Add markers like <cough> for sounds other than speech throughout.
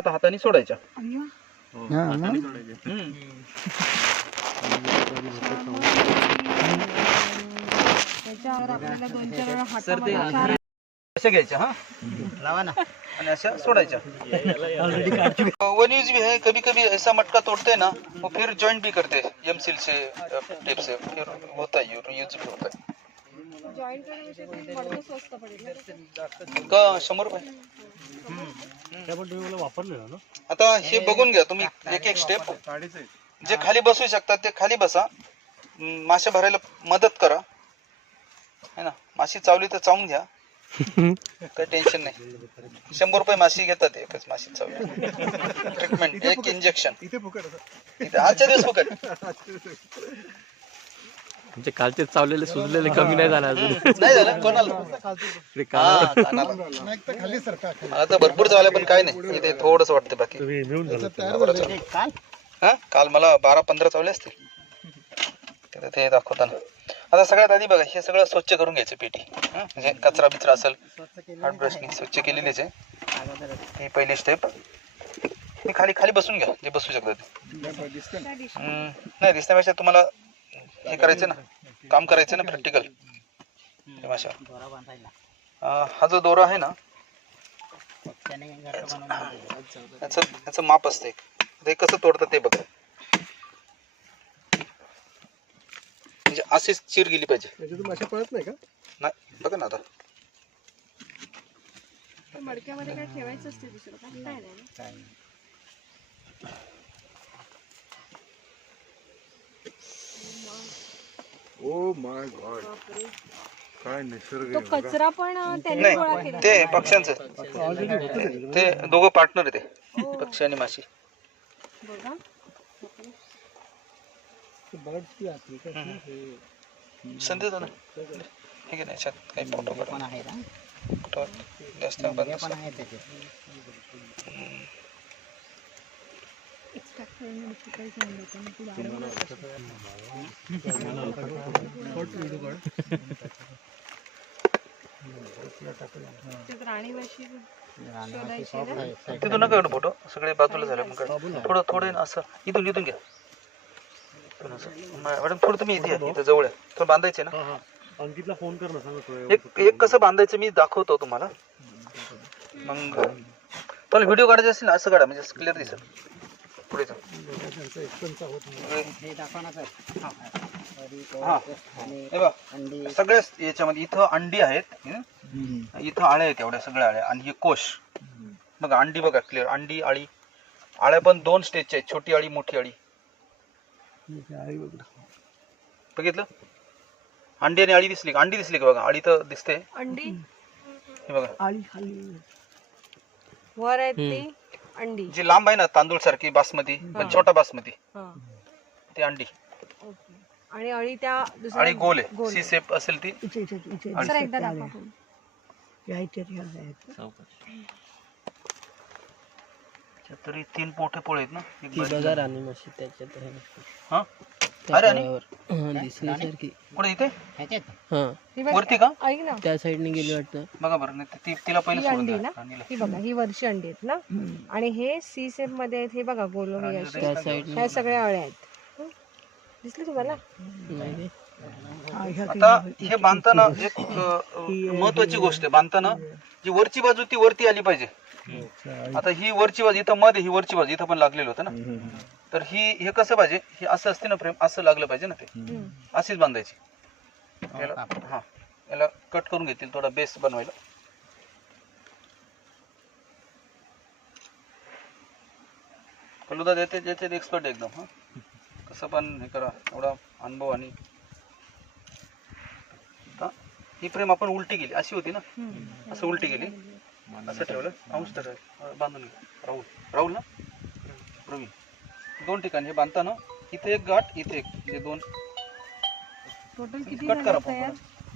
आता हाताने सोडायच्या. हा ना? हम्म. त्याच्यावर आपल्याला दोन चार वेळा सर ते हातामध्ये चार अशा घ्यायच्या हा? लावा ना. आणि अशा सोडायच्या. वन यूज़ भी है कभी कभी ऐसा मटका तोड़ते हैं ना वो फिर जॉइंट भी करते हैं से टेप से फिर होता है यूज़ भी होता. है करण्यापेक्षा स्वस्त पडेल. का? शंभर रुपये? वापरलेलं ना? आता हे बघून घ्या तुम्ही एक एक स्टेप जे खाली बसू शकतात ते खाली बसा. मासे भरायला मदत करा. है ना? माशी चावली तर चावून घ्या. काही टेन्शन नाही. शंभर रुपये माशी घेतात एकच माशी चावली. ट्रीटमेंट एक इंजेक्शन इथे फुकट इथे आजच्या दिवस फुकट. म्हणजे कालचे चावलेले सुजलेले कमी नाही झाले अजून. <laughs> नाही झालं कोणाला? इकडे हा कानाला- कानाला. एक तर खाली सरका मला तर भरपूर चावलं पण काय नाही. इथे थोडस वाटतं बाकी. तुम्ही मिळून झालं. काल? हा काल मला बारा पंधरा चावले असतील. ते दाखवताना आता सगळ्यात आधी बघा हे सगळं स्वच्छ करून घ्यायचं पेटी. हं? म्हणजे कचरा बिचरा असेल हात ब्रशनी स्वच्छ केलेलीच आहे. ही पहिली स्टेप मी खाली खाली बसून घ्या जे बसू शकतात. ते. हम्म, नाही दिसण्यापेक्षा तुम्हाला हे करायचं ना. काम करायचं ना प्रॅक्टिकल हा जो दोरा आहे ना त्याने घरं बनवून याचं याचं माप असते एक. ते कसं तोडतं ते बघा. म्हणजे अशीच चिर गेली पाहिजे. मासे पळत नाही का? नाही बघा ना आता. मडक्यामध्ये काय ठेवायचं असते दुसरं? काय नाही ना. काय ओ माय गॉड काय निसर्ग तो कचरा पण त्यांनी गोळा नाही केला. ते पक्ष्यांचं. ते दोघं पार्टनर आहे ते पक्षी आणि माशी. बघा. संधी ना. हे घे ना याच्यात काही फोटो हे पण आहे ना. फोटो जास्त हे बंद पण आहे त्याच्यात ते राणी माशी रानावरती शॉप आहे साईड तिथून नका फोटो सगळे बाजूला झाले मग. थोडं थोडं असं. इथून इथून घ्या. मॅडम थोडं तुम्ही इथे इथं जवळ आहे थोडं बांधायचे ना? अंकितला फोन कर ना एक एक कसं बांधायचं मी दाखवतो तुम्हाला. मग तुम्हाला व्हिडिओ काढायचे असेल ना असं काढा म्हणजे क्लिअर दिसेल. पुढे जा. हे. हा. हे सगळ्याच याच्यामध्ये इथं अंडी आहेत? इथं आळ्या आहेत एवढ्या सगळ्या आळ्या. आणि हे कोश. बघा अंडी बघा क्लिअर अंडी आळी. आळ्या पण दोन स्टेजच्या आहेत छोटी आळी मोठी आळी. बघितलं? अंडी आणि आळी दिसली का? अंडी दिसली का बघा? आळी तर दिसते. अंडी? हे बघा. वर आहेत ती. अंडी. जी लांब आहे ना तांदूळ सारखी बासमती पण छोटा बासमती. हा. ती अंडी. ओके. आणि अळी त्या दुसऱ्या आणि गोल आहे. सी सेप असेल ती. सर एकदा दाखवा पण. त्याच्यात तरी तीन मोठे पोळे आहेत ना. एक बारीक. राणी माशी त्याच्यात. हा? त्या अरे, आणि? तळावर. हा, दिसली सारखी. कुठे इथे? ह्याच्यात? हा. ही बघ, वरती का? ऐक ना. त्या साईडने गेली वाटतं. बघा बरं नाही ती तिला पहिलं ही सोडून अंडी द्या. ना? राणीला. ही बघा ही वरची अंडी आहेत ना? आणि हे सी सेपमध्ये आहेत हे बघा गोल हे असे त्या साईडने ह्या सगळ्या अळ्या आहेत. हं? दिसली तुम्हाला? नाही रे. आता हे बांधताना एक महत्वाची गोष्ट आहे. बांधताना जी वरची बाजू ती वरती आली पाहिजे. आता ही वरची बाजू इथं मध्ये ही वरची बाजू इथं पण लागलेलं होतं ना. तर ही हे कसं पाहिजे? हे असं असते ना फ्रेम असं लागलं पाहिजे ना ते. हं. अशीच बांधायची. याला हा. याला कट करून घेतील थोडा बेस बनवायला. कलुदा देते देते एक्सपर्ट एकदम हा. कसं पण हे करा एवढा अनुभव आणि आता ही फ्रेम आपण उलटी केली अशी होती ना? असं उलटी केली. असं ठेवलं? अंश तर बांधून घे राहुल. राहुल ना? प्रवीण. दोन ठिकाणी हे बांधताना इथे एक गाठ इथे एक. हे दोन. टोटल किती कट झाले करा तयार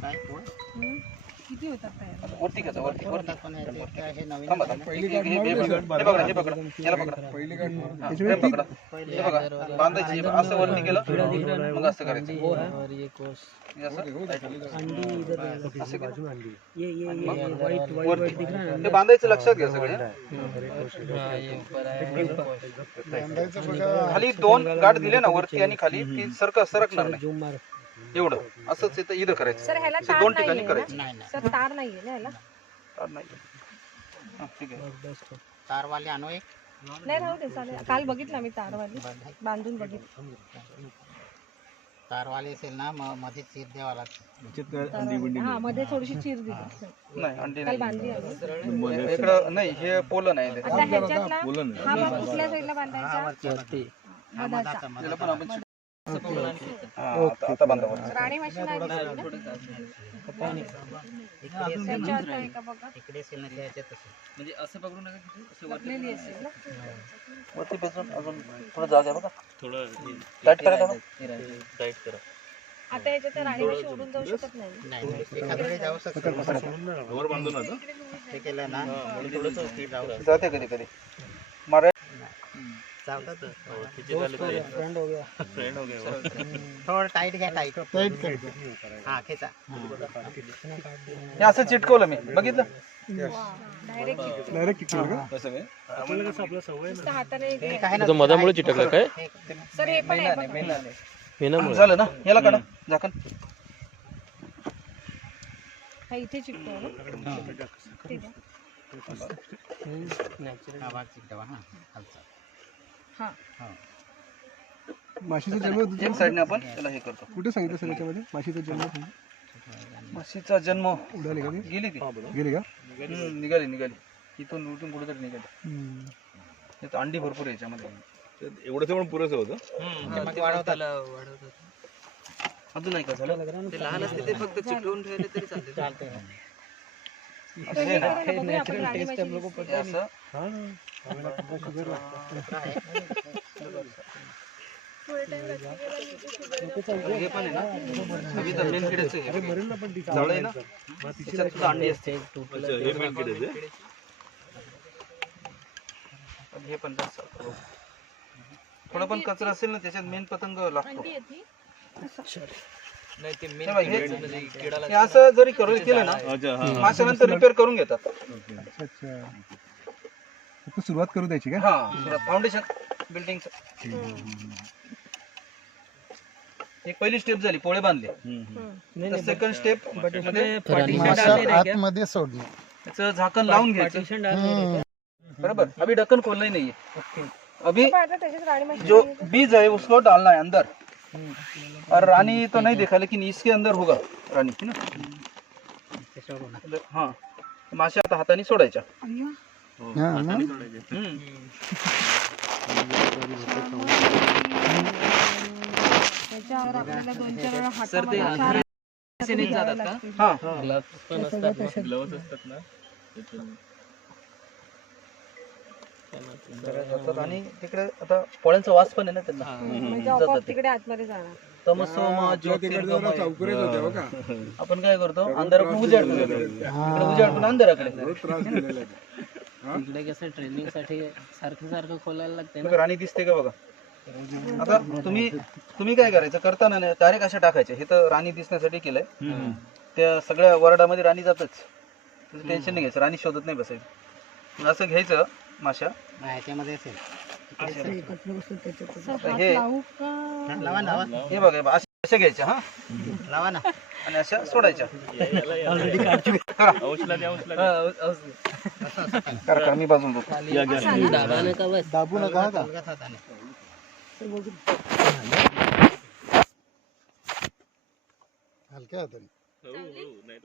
काय? हं? किती होतात तयार? वरती घ्यायचा वरती वरती. पण हे- हे- हे नवीन थांबा थांबा. हे- हे- हे- हे पकडा हे पकडा हे पकडा याला पकडा हा, हे पकडा हे बघा. बांधायची हे असं वरती केलं मग असं करायचं. हे असं? असं केलं. मग वरती. हे बांधायचं लक्षात घ्या सगळे. खाली दोन गाठ दिले ना वरती आणि खाली ती सरक सरकणार नाही. एवढं. असंच इथं इथं करायचं. सर ह्याला असे तार दोन ठिकाणी नाहीये? करायचं. नाही नाही. सर तार नाहीये ना ह्याला? तार नाही हा, ठीक आहे. तारवाले आणू एक. नाही राहू दे चालेल. काल बघितलं मी तारवाली. बांधून बघितलं. तारवाले असेल ना मग मध्ये चीर द्यावा लागतो. तारवाली. हा मध्ये थोडीशी चिर दिली. नाही अंडी काल नाही. बांधली आम्ही इकडं नाही हे पोलं नाही. ते. आता ह्याच्यातला हा मग कुठल्या साईडला बांधायचा? हा, मधाचा. त्याला मधाचा पण आपण हा, आता आता वरती. वरती बसून अजून थोडं जागा आहे बघा. टाईट करा. का? आता याच्यात तर राणी मशीन उडून जाऊ शकत नाही नाही नाही. एखाद वेळी जाऊ शकतो. ते केलं ना? थोडंसं स्पीड जाऊ शकतं. जाते कधी कधी. चालतं थोडं टाईट घ्या टाईट हा खेचा. हे असं चिटकवलं मी. बघितलं? डायरेक्ट हाताने एक आहे ना तुझं मधामुळे चिटकलं काय? सर हे पण आहे बघा. मेनामुळे. झालं ना? याला काढा. झाकण. हा इथे चिकटो ना ठीक आहे. हा भाग चिकटवा हा. खालचा हा. माशीचा जन्म एक साईडने आपण त्याला हे करतो. कुठे सांगितलं सर याच्यामध्ये? माशीचा जन्म सांगितलं? म्हशीचा जन्म. उडाली का ती? गेली ती. गेली का? हम्म, निघाली निघाली. इथून उठून कुठेतरी निघाली. हम्म. त्यात अंडी भरपूर आहे याच्यामध्ये. एवढंच पण पुरेसं होतं? अजून नाही का झालं? तर हे करू ना, बघूया आपण राणी मशीन दिसते. हे असं हे पण आहे ना? अभि तर मेन किड्याचं आहे. झाड आहे ना? त्याच्यात सुद्धा अंडी असते. हे मेन किडे पण हे पण जास्त. असतं. थोडं पण कचरा असेल ना त्याच्यात मेन पतंग लागतो. हे हे हे असं जरी करू केलं ना अच्छा हा माशानंतर रिपेअर करून घेतात. अच्छा अच्छा. फक्त सुरुवात करू द्यायची का? हा फाउंडेशन बिल्डिंग एक पहिली स्टेप झाली पोळे बांधले. सेकंड स्टेप आतमध्ये सोडणे त्याचं झाकण लावून घ्यायचं. बराबर. अभी ढक्कन खोलना ही नहीं है अभी जो बीज है उसको डालना है अंदर. और रानी तो नहीं देखा लेकिन इसके अंदर होगा. रानी है ना? हाँ. मासे आता हाताने सोडायच्या. हम्म. त्याच्यावर आपल्याला दोन चार वेळा हातामध्ये चार घ्यावे लागतील. हा जातात आणि तिकडे आता पोळ्यांचा वास पण आहे ना त्यांना. म्हणजे तिकडे आतमध्ये जाणार. तमसोमा ज्योतिर्गमय. आपण काय करतो? अंधाराकडून उजाड करतो. इकडे उजाड करून अंधाराकडे. इकडे कसं ट्रेनिंगसाठी सारखं सारखं खोलायला लागते राणी दिसते का बघा? आता तुम्ही तुम्ही काय करायचं? करताना ना डायरेक्ट अशा टाकायचे? हे तर राणी दिसण्यासाठी केलंय. त्या सगळ्या वरडामध्ये राणी जातच. टेन्शन नाही घ्यायचं. राणी शोधत नाही बसायचं. असं घ्यायचं माशा हा, हात हे- लावू हा, लावा. हे बघा हे बघा, अशा अशा घ्यायच्या हा? लावा ना. आणि अशा सोडायच्या. करा. करा. करा मी बाजून बघतो. दाबा नका बस. दाबू नका का? हलक्या हाताने.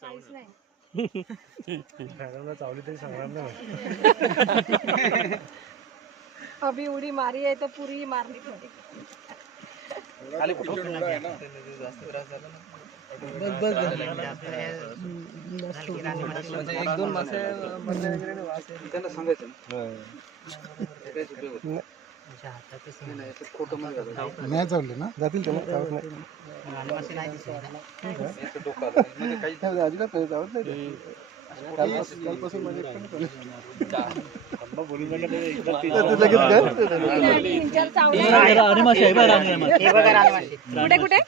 काहीच नाही अभी उडी मारी आहे तर पुरी मारली थोडी. खाली कुठं? जास्त हलकी राणी मच्छी. एक दोन मासे त्यांना सांगायचं नाही. नाही चालले ना? जातील त्याला. नाही, अजिबात जावत नाही. हे. कुठे कुठे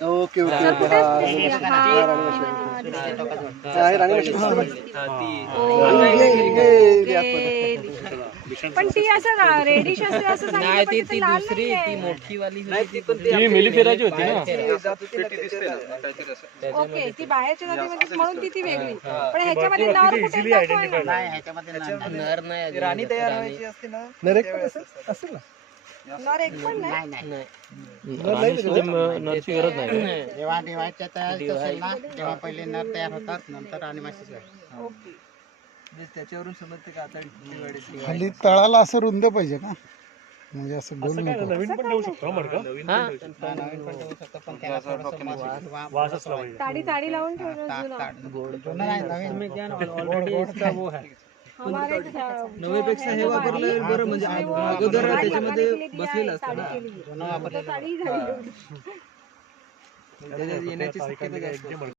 ओके ओके ओके. हा. पण ती असं रेडिश असते असं सांगितलं, पण ती लाल नाहीये. मोठी वाली ती मिली फिरायची होती ना. ओके ती बाहेरच्या जातीमध्ये म्हणून ती ती वेगळी. पण ह्याच्यामध्ये नर कुठे नाही नाही. नर नाही राणी तयार व्हायची असते ना? नाही, असेल? असेल ना? नर एक पण नाही नाही. नाही राणीसाठी म- नरची गरज नाही जेव्हा डिवायच्या तयार असेल ना तेव्हा पहिले नर तयार होतात नंतर राणीमाशी त्याच्यावरून समजते का आता खाली तळाला असं रुंद पाहिजे का? म्हणजे असं गोल नको नवीन पण देऊ शकतो मडका नवीन पण ठेवू शकतो. पण त्याला थोडंसं वास- वा- वास असला पाहिजे. ताडी ताडी लावून ठेवलं ताक- जुनं. ताक- जुनं नाही नवीन. <laughs> सा- नवीपेक्षा हे वापरलं बरं म्हणजे अगोदर त्याच्यामध्ये बसलेलं है, असतं ना. वापरलेलं येण्याची शक्यता जास्त.